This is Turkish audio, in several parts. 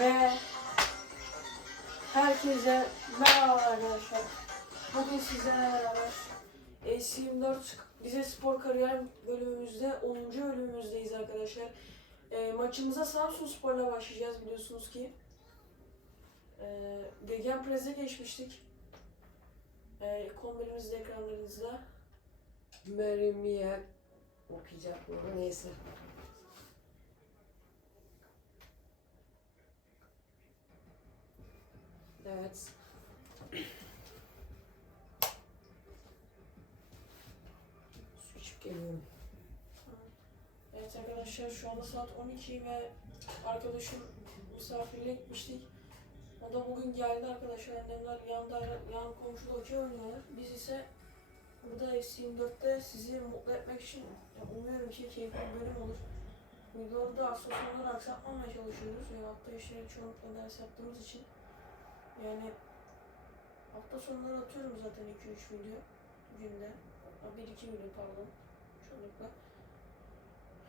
Ve herkese merhaba arkadaşlar. Bugün sizlerle beraber S24 Rize Spor Kariyer bölümümüzde 10. bölümümüzdeyiz arkadaşlar. E, maçımıza Samsun Spor'la başlayacağız biliyorsunuz ki. E, Gegenpress'e geçmiştik. E, kombinimiz de ekranlarınızda. Merimiye okuyacak bunu neyse. Evet. Su içip geliyorum. Evet arkadaşlar şu anda saat 12 ve arkadaşım misafirliğe gitmiştik. O da bugün geldi arkadaşlar. Annemler yanda yan komşuda okey oynuyorlar. Biz ise burada S24'te sizi mutlu etmek için ya umuyorum ki keyifli bir bölüm olur. Videoları da hafta sonları aksatmamaya çalışıyoruz. Yani hafta işleri çoğunlukla ders yaptığımız için. Yani hafta sonları atıyorum zaten 2-3 video günde. 1-2 video pardon. Çoğunlukla.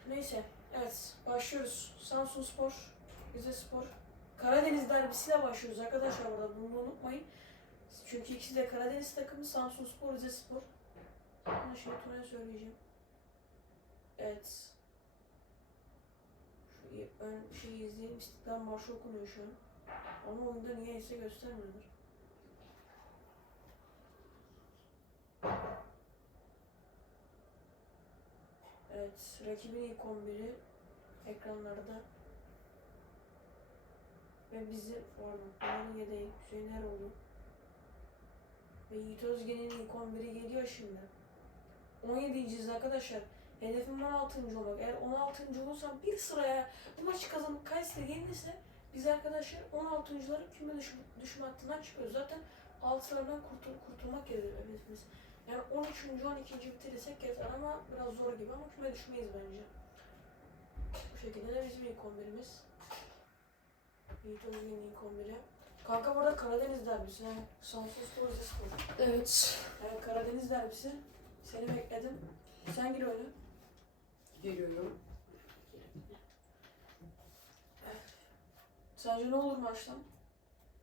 Neyse, evet başlıyoruz. Samsun Spor, Rize Spor. Karadeniz derbisiyle başlıyoruz arkadaşlar burada bunu unutmayın. Çünkü ikisi de Karadeniz takımı Samsun Spor, Rize Spor. Ama şey Tuna'ya söyleyeceğim. Evet. Şu ön şeyi izleyelim. İstiklal Marşı okunuyor şu an. Ama oyunda niyeyse göstermiyorlar. Evet, rakibin ilk 11'i ekranlarda. Ve bizi, pardon, bunların yedeği Hüseyin Eroğlu. Ve Yiğit Özge'nin ilk 11'i geliyor şimdi. 17.yiz arkadaşlar. Hedefim 16. olmak. Eğer 16. olursam bir sıraya bu maçı kazanıp Kayseri yenilirse biz arkadaşlar 16.ları küme düşme, düşme hattından çıkıyoruz. Zaten alt sıradan kurtul, kurtulmak gerekiyor hedefimiz. Yani 13. 12. bitirirsek yeter ama biraz zor gibi ama küme düşmeyiz bence. Bu şekilde de bizim ilk 11'imiz. Yiğit Özgün'ün ilk 11'i. Kanka burada Karadeniz derbisi yani Spor Rize Spor. Evet. Yani Karadeniz derbisi. Seni bekledim. Sen gir oyuna. Geliyorum. Sence ne olur maçtan?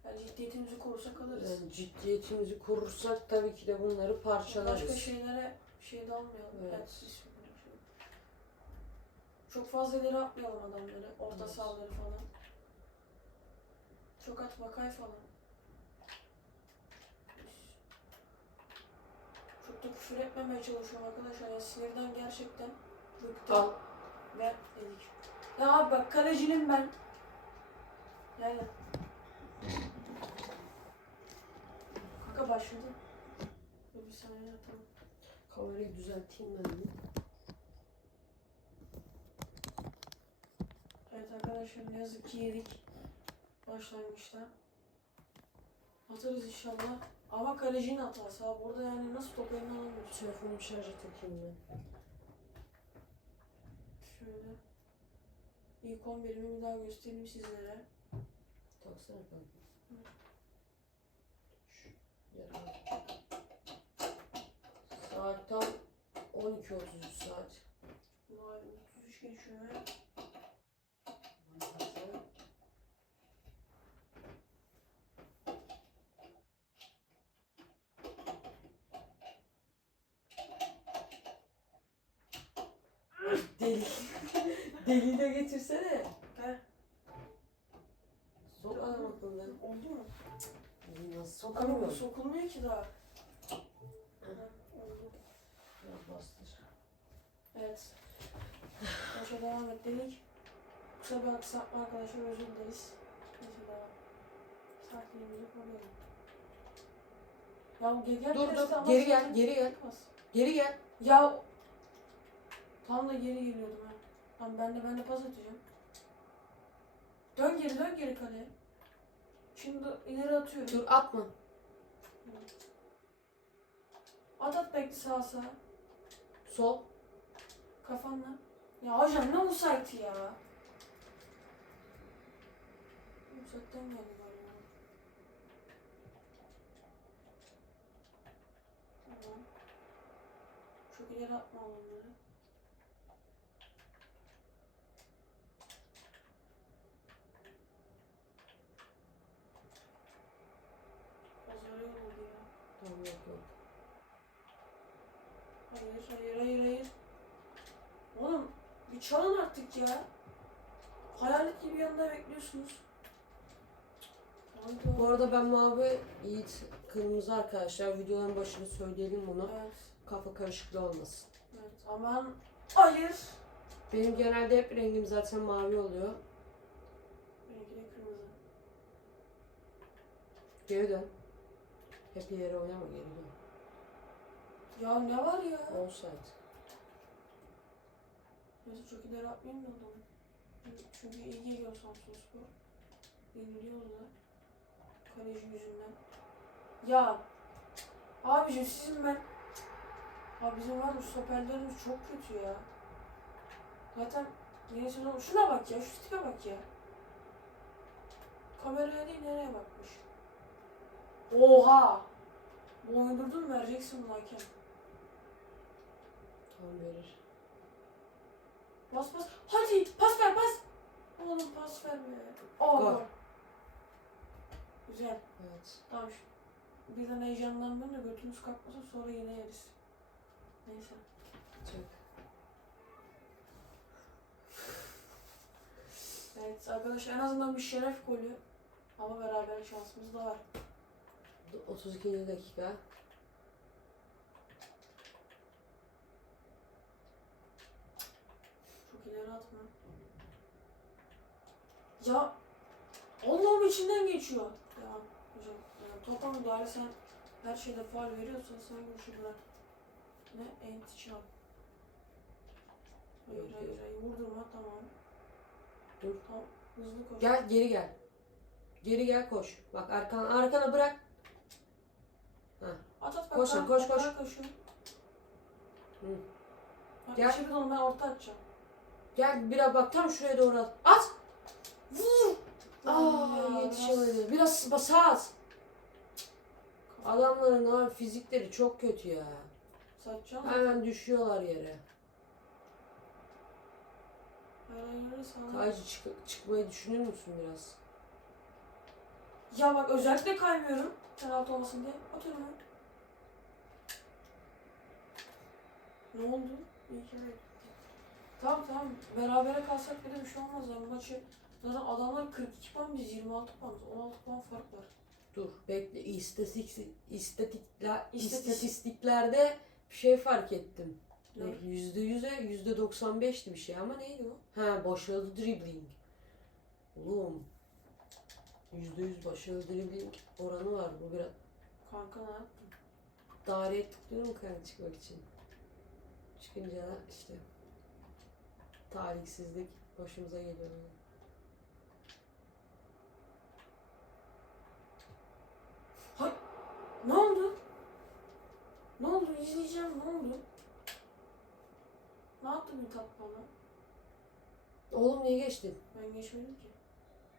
Yani ciddiyetimizi korusak alırız. Yani ciddiyetimizi korursak tabii ki de bunları parçalarız. Başka şeylere şey de almayalım. Evet. Evet. siz- Çok fazla ileri atmayalım adamları. Orta Evet. sahaları falan. Çok at bakay falan. Çok da küfür etmemeye çalışıyorum arkadaşlar. Ya sinirden gerçekten bıktım. Al. Ver dedik. Ya abi bak kalecinin ben. Yani. Kanka başladı. Bir saniye atalım. Kamerayı düzelteyim ben de. Evet arkadaşlar ne yazık ki yedik başlangıçta. Atarız inşallah. Ama kalecinin hatası abi. Burada yani nasıl topu eline alamıyoruz. Telefonumu şarja takayım ben. Şöyle. İlk 11'imi bir daha göstereyim sizlere. Gel abi. Saat tam 12.33 saat. Vay 33 geçiyor. Deli. Deli de getirsene. Gel. Sok adam akıllı. Oldu mu? Nasıl Ama bu sokamıyorum. sokulmuyor ki daha. Ha, oldu. Ya bastır. Evet. Başa devam et dedik. Kısa bir aksatma arkadaşlar özür dileriz. Neyse devam. Sakinliğimizi koruyalım. Ya gel gel Dur biraz dur geri gel geri gel. Geri gel. Ya tam da geri geliyordum ha. Tamam ben de ben de pas atacağım. Dön geri dön geri kaleye. Şimdi ileri atıyorum. Dur atma. At at bekle sağa sağa. Sol. Kafanla. Ya hocam ne olsaydı ya? Uzaktan geldi galiba. Tamam. Çok ileri atma onları. Tamam yok yok. Hayır hayır hayır hayır. Oğlum bir çalın artık ya. Hayalet gibi yanında bekliyorsunuz. Hayda. Bu arada ben mavi, Yiğit kırmızı arkadaşlar. Videoların başında söyleyelim bunu. Evet, Kafa karışıklığı olmasın. evet. Aman hayır. Benim genelde hep rengim zaten mavi oluyor. Benimki de kırmızı. Geri dön. Hep yere oynama geri dön. Ya ne var ya? Offside. Neyse çok ileri atmayayım da adamı. Çünkü iyi geliyor Samsun Spor. Yeniliyorlar. Kaleci yüzünden. Ya. Abicim sizin ben... Abi bizim var ya stoperlerimiz çok kötü ya. Zaten yeni sezon... Şuna bak ya, şu tipe bak ya. Kameraya değil nereye bakmış. Oha! Mu vereceksin bunu hakem. Tamam verir. Bas bas. Hadi pas ver pas. Oğlum pas ver be. Oh, Gol. Güzel. Evet. Tamam. şu- Birden heyecanlandım da götümüz kalkmasa sonra yine yeriz. Neyse. Çek. Evet arkadaşlar en azından bir şeref golü. Ama beraber şansımız da var. 32. dakika. Çok ileri atma. Ya Allah'ım içinden geçiyor. Ya hocam ya, topa müdahale sen her şeyde faal veriyorsan sen görüşürler. Ne? Çap. Hayır Yok, hayır yok. hayır vurdurma tamam. Dur. Tamam hızlı koş. Gel geri gel. Geri gel koş. Bak arkana arkana bırak. At at bak. Koş, ben koş, koş. koşuyorum. Hı. Bak, Gel. içeri dolu ben orta atacağım. Gel biraz bak tam şuraya doğru at. At. Aa yetişemedi. Biraz bas at. Adamların abi fizikleri çok kötü ya. Satacağım. Hemen düşüyorlar yere. Kaycı çık- çıkmayı düşünür müsün biraz? Ya bak özellikle kaymıyorum. Penaltı olmasın diye. Atıyorum. Ne oldu? İyi ki Tamam tamam. Berabere kalsak bile bir şey olmaz ya. Bu maçı zaten adamlar 42 puan biz 26 puan. 16 puan fark var. Dur bekle. İstatistik, istatikler, İstatistik. istatistiklerde bir şey fark ettim. Ne? Yüzde yüze yüzde 95'ti bir şey ama neydi o? Ha başarılı dribbling. Oğlum. Yüzde yüz başarılı dribbling oranı var bu biraz. Kanka ne yaptın? Daireye tıklıyorum kanka çıkmak için. Çıkınca da işte talihsizlik başımıza geliyor. Ne oldu? Ne oldu? İzleyeceğim. Ne oldu? Ne yaptı bir tat bana? Oğlum niye geçtin? Ben geçmedim ki.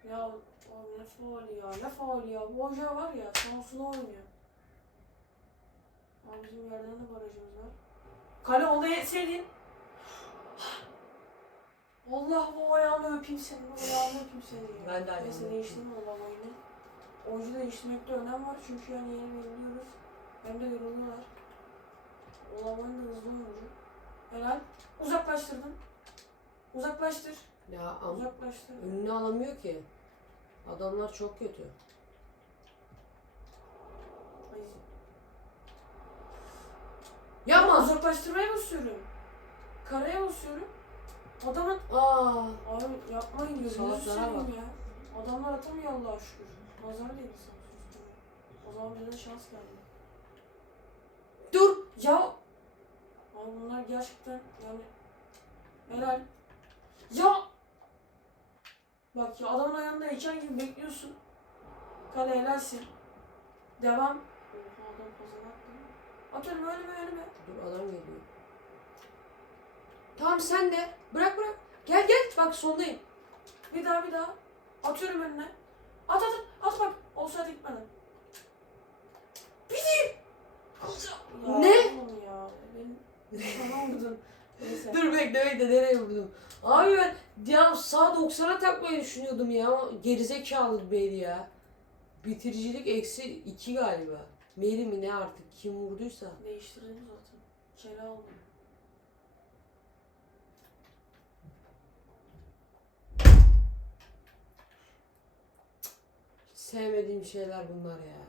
Ya abi ne faali ya, ne faali ya. Bu hoca var ya, Samsun'a oynuyor. Abi bizim yerden de barajımız var. Kale onda yetseydin. Allah bu ayağını öpeyim senin, bu ayağını öpeyim senin. Ben de ayağını Neyse öpeyim. değiştirme o oyunu. Oyuncu değiştirmekte önem var çünkü yani yeni veriliyoruz. Hem de yoruluyorlar. Olamayın da hızlı oyuncu. Helal. Uzaklaştırdın. Uzaklaştır. Ya am Uzaklaştır. önünü alamıyor ki. Adamlar çok kötü. Ay, Yapma. Uzaklaştırmaya basıyorum. Karaya basıyorum. Adamın... Aa. Abi yapmayın gözünüzü Salaklara seveyim bak. ya. Adamlar atamıyor Allah'a şükür. Nazar değdi Samsun O zaman bize şans geldi. Dur. Ya... Abi bunlar gerçekten yani... Helal. Ya... Bak ya adamın ayağında heykel gibi bekliyorsun. Kale helalsin. Devam. Oha adam pazar attı. At önüme önüme önüme. Dur adam geliyor. Tamam sen de. Bırak bırak. Gel gel. Bak sondayım. Bir daha bir daha. Atıyorum önüne. At at at. At bak. Olsaydı gitmeden. Bitir. Ya, Ne? Oğlum ya. Benim vurdun. Neyse. Dur bekle bekle nereye vurdum? Abi ben ya sağ 90'a takmayı düşünüyordum ya ama gerizekalı beydi ya. Bitiricilik eksi 2 galiba. Meri mi ne artık kim vurduysa. Değiştirdim zaten. Kere aldım. Sevmediğim şeyler bunlar ya.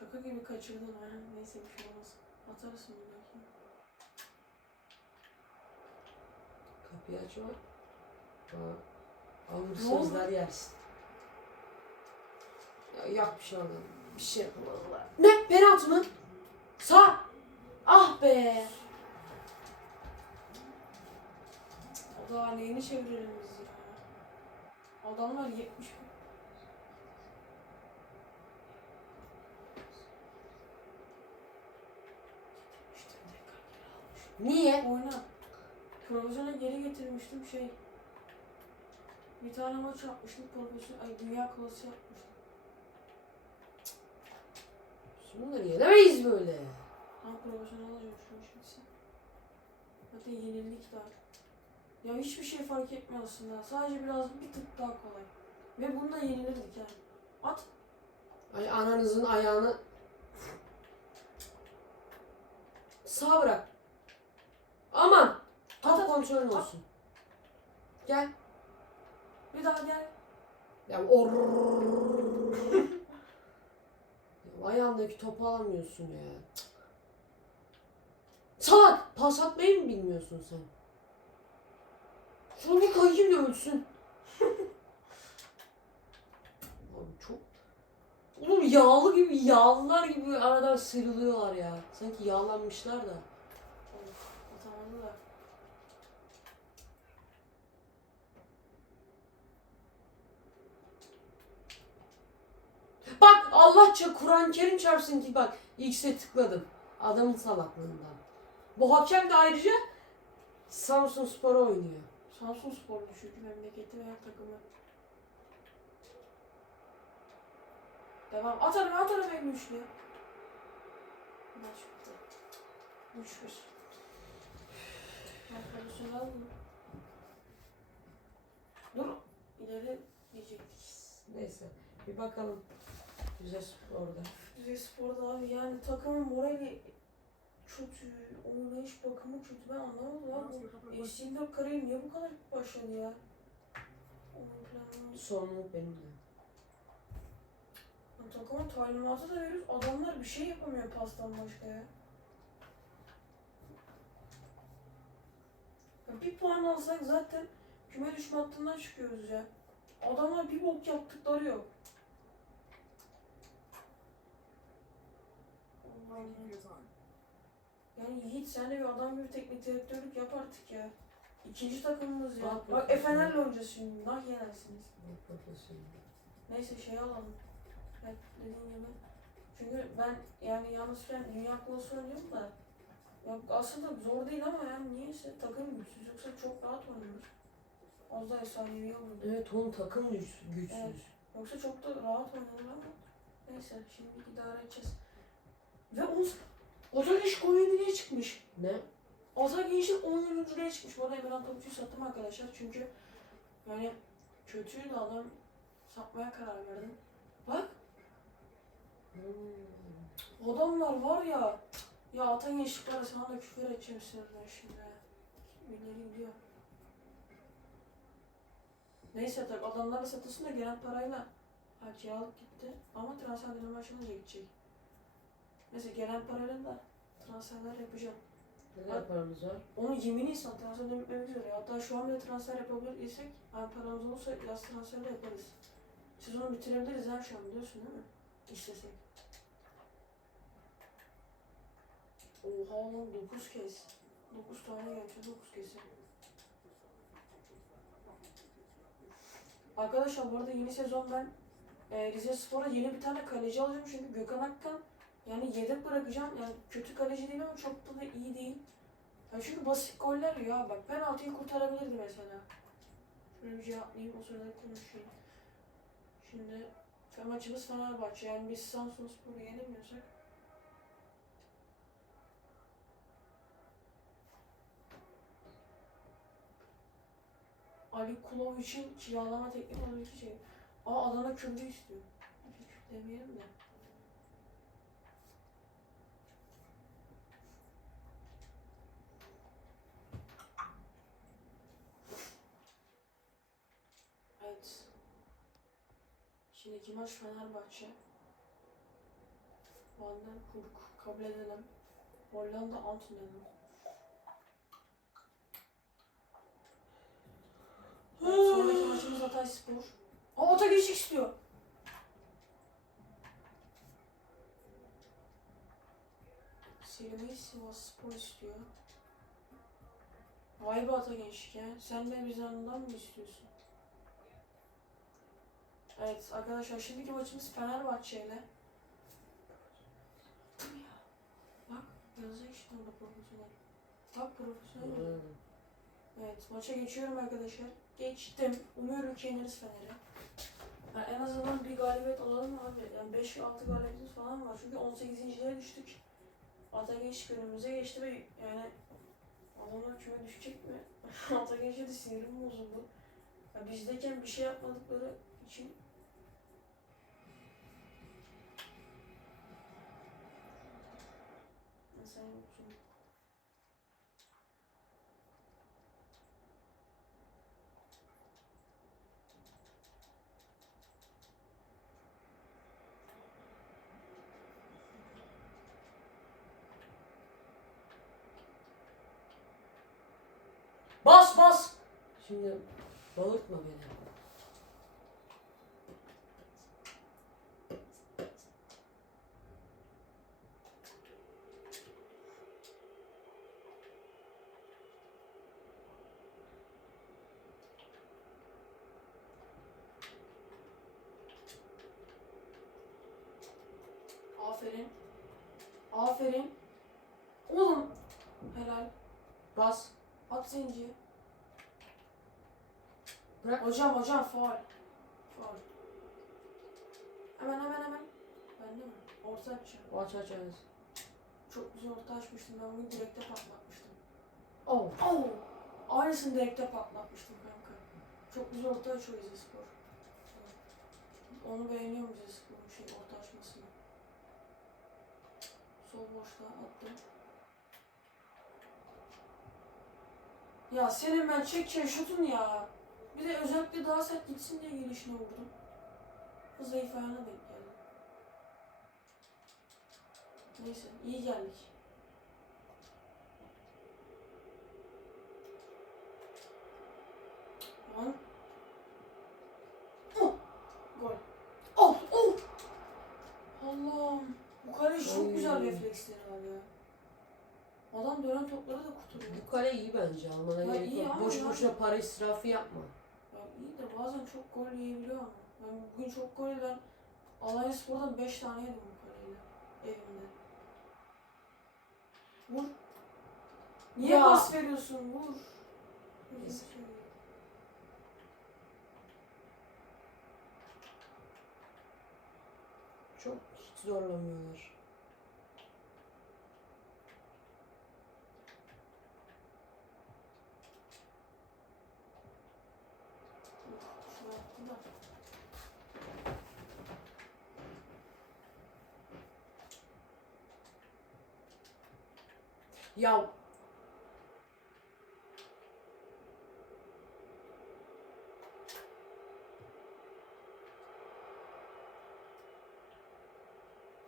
Şaka gibi kaçırdın ha. Neyse bir şey olmaz. Atarsın dahaki. Kapıyı açma. Aa, sözler yersin. Ya yap bir şey oradan. Bir şey yapma Allah. Ne? Penaltı mı? Sağ. Ah be. O da neyini çevirelim biz ya. Adamlar 70 İşte tekrar geri almış. Niye? Oyna. Profesyonel geri getirmiştim şey. Bir tane maç yapmıştım profesyonel. Ay dünya klası yapmıştım. Bunları yenemeyiz böyle. Ha profesyonel alacağım şu an şimdi. Zaten yenildik daha. Ya hiçbir şey fark etmiyor aslında. Sadece biraz bir tık daha kolay. Ve bunda yenilirdik yani. At. Ay ananızın ayağını sağ bırak. Aman. Top At, at. kontrolün olsun. Gel. Bir daha gel. Ya or. ya ayağındaki topu alamıyorsun ya. Salak! Pas atmayı mı bilmiyorsun sen? Şunu bir kayayım da ölsün. Abi çok... Oğlum yağlı gibi, yağlılar gibi aradan sıyrılıyorlar ya. Sanki yağlanmışlar da. Da. Bak Allahça Kur'an-ı Kerim çarpsın ki bak X'e tıkladım. Adamın salaklığından. Bu hakem de ayrıca Samsun Spor'a oynuyor. Samsun Sporlu çünkü memleketi veya takımı. Devam. At araba at araba en üçlü. Maç bitti. 3-1. Profesyonel mi? Dur. İleri diyecektik. Neyse bir bakalım. Güzel Spor'da. Düzey Spor'da abi yani takımın morali kötü, oynayış bakımı kötü ben anlamadım abi. FC4 kariyer niye bu kadar başladı ya? Oyun planı. Sorumluluk benim de. Ya Takıma talimatı da veriyoruz. Adamlar bir şey yapamıyor pastan başka ya. Bir puan alsak zaten küme düşme hattından çıkıyoruz ya. Adamlar bir bok yaptıkları yok. Yani Yiğit sen de bir adam gibi teknik direktörlük yap artık ya. İkinci takımımız ya. Bak Bak. Efener'le oynayacağız şimdi. Nah yenersiniz. Neyse şey alalım. Evet dediğin gibi. Çünkü ben yani yalnızken Dünya Kupası oynuyorum da ya aslında zor değil ama yani niyeyse takım güçsüz yoksa çok rahat oynuyoruz. Az da efsanevi olur. Evet onun takım güç, güçsüz. Evet. Yoksa çok da rahat oynuyoruz ama neyse şimdi idare edeceğiz. Ve Oz Ozan Koyunlu'ya çıkmış. Ne? Ozan Genç'in 10 liraya çıkmış. Bu arada Emirhan Topçu'yu sattım arkadaşlar çünkü yani kötüydü adam satmaya karar verdim. Bak Hmm. Adamlar var ya. Ya atan yaşlıklara sana da küfür edeceğim sinirden şimdi. Birileri gidiyor. Neyse tabi adamlar da satılsın da gelen parayla ha, kiralık gitti. Ama transfer dönemi açılınca gidecek. Neyse gelen parayla da transferler yapacağım. Ne kadar paramız var? Onu yemin insan transfer dönemi üzere. Hatta şu an bile transfer yapabilir isek yani paramız olursa yaz transferi de yaparız. Sezonu bitirebiliriz ha şu an biliyorsun değil mi? İstesek. Oha lan 9 kez. 9 tane gelmiş 9 kez. Arkadaşlar bu arada yeni sezon ben e, Rize Spor'a yeni bir tane kaleci alacağım çünkü Gökhan Akkan yani yedek bırakacağım yani kötü kaleci değil ama çok da, iyi değil. Ya çünkü basit goller ya bak penaltıyı kurtarabilirdi mesela. Şöyle bir cevaplayayım o sırada konuşayım. Şimdi maçımız Fenerbahçe yani biz Samsun Spor'u yenemiyorsak Ali Kulov için kiralama teklifi 12 şey. Aa Adana kömürü istiyor. Hiç demeyelim de. Evet. Şimdiki maç Fenerbahçe. Van der Kurk kabul edelim. Hollanda Antwerp. Evet, sonraki maçımız Hatay Spor. Aa ata geçik istiyor. Selim'i Sivas Spor istiyor. Vay be ata gençlik ya. Sen de bizden mı istiyorsun? Evet arkadaşlar şimdiki maçımız Fenerbahçe ile. Bak yazacak işte orada profesyonel. Bak profesyonel. Evet maça geçiyorum arkadaşlar. Geçtim. Umuyorum ki yeneriz Fener'i. Yani en azından bir galibiyet alalım abi. Yani 5-6 galibiyetimiz falan var. Çünkü 18.liğe düştük. Atageç önümüze geçti ve yani adamlar küme düşecek mi? Atageç'e de sinirim bozuldu. Ya bizdeyken bir şey yapmadıkları için Ya sen yoksun. Bas bas. Şimdi bağırtma beni. Aferin. Aferin. Oğlum. Helal. Bas. At zenciyi. Bırak. Hocam hocam faul. Faul. Hemen hemen hemen. Bende mi? Orta açacağım. Aç aç aç. Çok güzel orta açmıştım. Ben bugün direkte patlatmıştım. Oh. Oh! Aynısını direkte patlatmıştım kanka. Çok güzel orta açıyor Spor. Onu beğeniyorum Spor'un şey orta açmasını. Sol boşluğa attım. Ya senin ben çekeceğin şutun ya. Bir de özellikle daha sert gitsin diye gelişine vurdum. Bu zayıf ayağına denk geldi. Neyse iyi geldik. Lan. Oh! Gol. Oh! Oh! Allah'ım. Bu kaleci çok Oy. güzel refleksleri var ya. Adam dönen topları da kurtarıyor. Bu kale iyi bence. Almana Ya gerek iyi yok. ama Boş yani- boşuna para israfı yapma. Bazen çok gol yiyebiliyor ama. Ben bugün çok gol eden Alanya Spor'dan 5 tane yedim bu kaleyle. Evimde. Vur. Niye Ya. pas veriyorsun? Vur. Neyse. Çok hiç zorlamıyorlar. Şuna yaptı da. Ya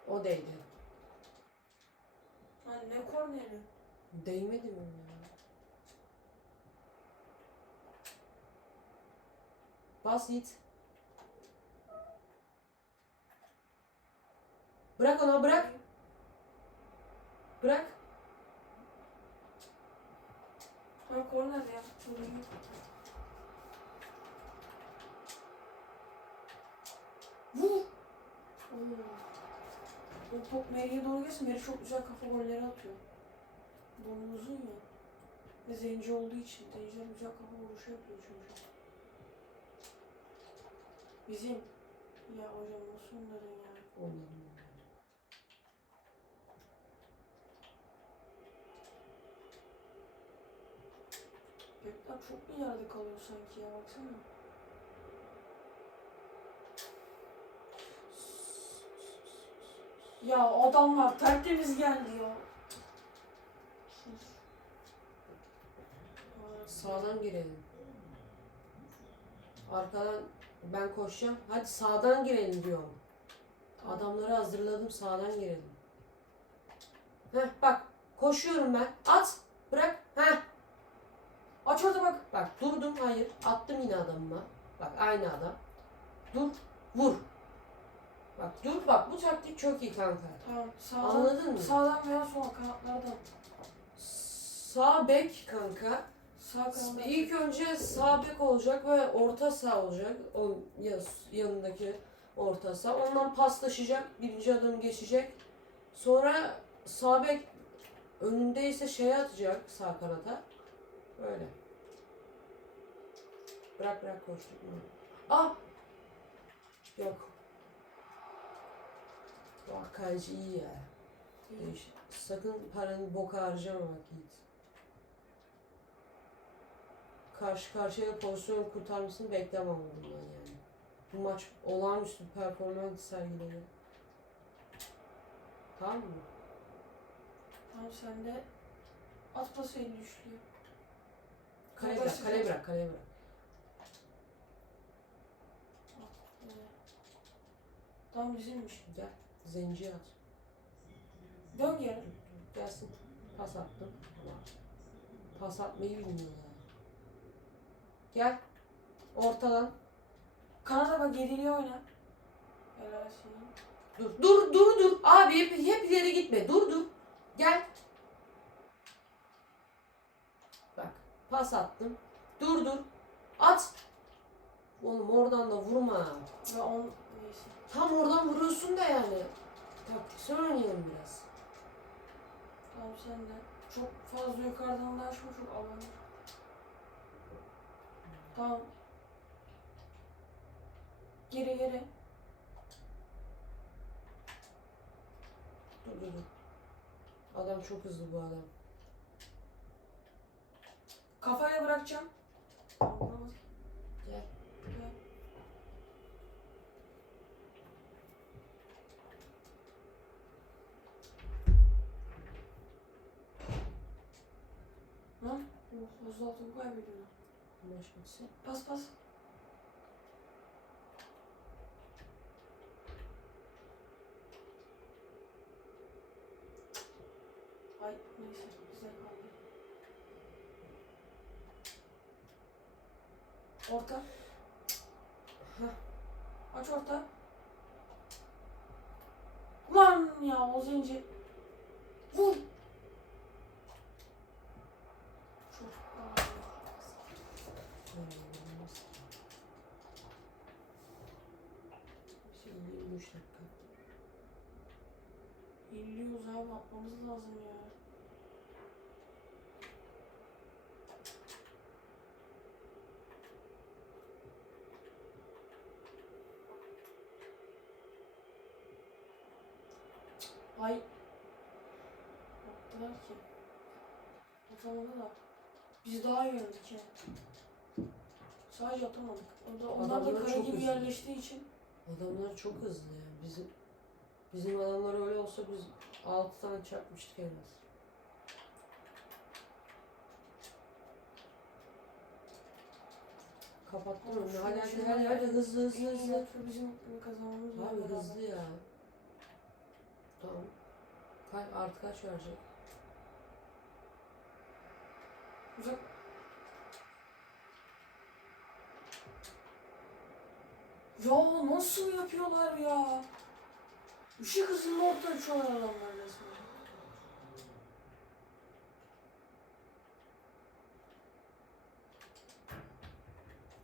O değdi. Lan ne korneri? Değmedi mi ya? Bas. Bırak ona bırak. Bırak. Ha korner ya. Sorun yok. Vur. O top Meri'ye doğru gelsin. Meri çok güzel kafa golleri atıyor. Burnu uzun ya. Ve zenci olduğu için zenciler güzel kafa vuruşu yapıyor çocuk. Bizim. Ya hocam nasıl onların ya? Onların. Gökler çok mu yerde kalıyor sanki ya baksana. Ya adamlar tertemiz geldi ya. Sağdan girelim. Arkadan Ben koşacağım. Hadi sağdan girelim diyorum. Adamları hazırladım sağdan girelim. Heh bak koşuyorum ben. At bırak. Heh. Aç orada bak. Bak durdum hayır. Attım yine adamıma. Bak aynı adam. Dur vur. Bak dur bak bu taktik çok iyi kanka. Tamam. Sağdan, Anladın mı? Sağdan veya sol kanatlardan. Sağ bek kanka. Sağ kanatlardan. İlk önce sağ bek olacak ve orta sağ olacak. O ya- yanındaki orta sağ. Ondan paslaşacak. Birinci adım geçecek. Sonra sağ bek önündeyse şey atacak sağ kanata. Böyle. Bırak bırak koştuk. Ah! Yok. Kaleci iyi ya. Değiş- Sakın paranı boka harcama bak Yiğit. Karşı karşıya pozisyon kurtarmasını beklemem bundan yani. Bu maç olağanüstü bir performans sergiledi. Tamam mı? Tamam sen de at pası elini üçlüyor. Kale bırak, kale bırak, kale bırak. Tamam bizimmiş. Gel, zenciye at. Dön geri. Gelsin. Pas attım. Pas atmayı bilmiyor ya. Gel. Ortadan. Kanada bak geriliğe oyna. Helalsin. Dur, dur, dur, dur. Abi hep, hep ileri gitme. Dur, dur. Gel. Bak, pas attım. Dur, dur. At. Oğlum oradan da vurma. Ve on. Tam oradan vuruyorsun da yani. Taktiksel oynayalım biraz. Tamam sen de. Çok fazla yukarıdan da açma çok alanı. Tamam. Geri geri. Dur, dur, dur. Adam çok hızlı bu adam. Kafayla bırakacağım. Gel. Gel. Lan. Oh, hızlı topu kaybediyorum. Bitsin. Pas pas. Ay neyse bize kaldı. Orta. Heh. Aç orta. Lan ya o zenci. Vur. Çok ağır. İnanılmaz. Şey, 23 dakika. Yeniliyoruz abi atmamız lazım ya. Ay. Yaptılar ki. Atamadı da. Biz daha iyi oynadık ya. Sadece atamadık. O da, onlar da Adamlar çok gibi hızlı. yerleştiği için. Adamlar çok hızlı ya. Bizim bizim adamlar öyle olsa biz 6 tane çarpmıştık en az. Kapattım. Hadi hadi hadi hadi hızlı hızlı hızlı. bizim kazanmamız lazım. Abi hızlı ya. Tamam. Kaç, artı kaç verecek? Uzak. Ya nasıl yapıyorlar ya? Işık hızında orta uçuyorlar adamlar resmen.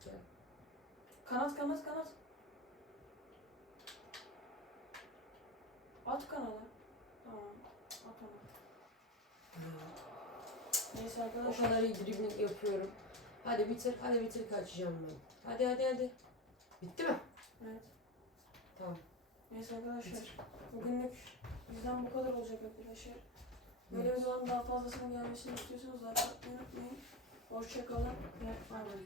Gel. Kanat kanat. At kanada. Tamam. At onu. Neyse O arkadaşlar. kadar iyi dribbling yapıyorum. Hadi bitir, hadi bitir kaçacağım ben. Hadi hadi hadi. Bitti mi? Evet. Tamam. Neyse arkadaşlar. Bugünlük bizden bu kadar olacak arkadaşlar. Böyle Evet. videoların daha fazlasının gelmesini istiyorsanız like atmayı unutmayın. Hoşçakalın ve bay bay.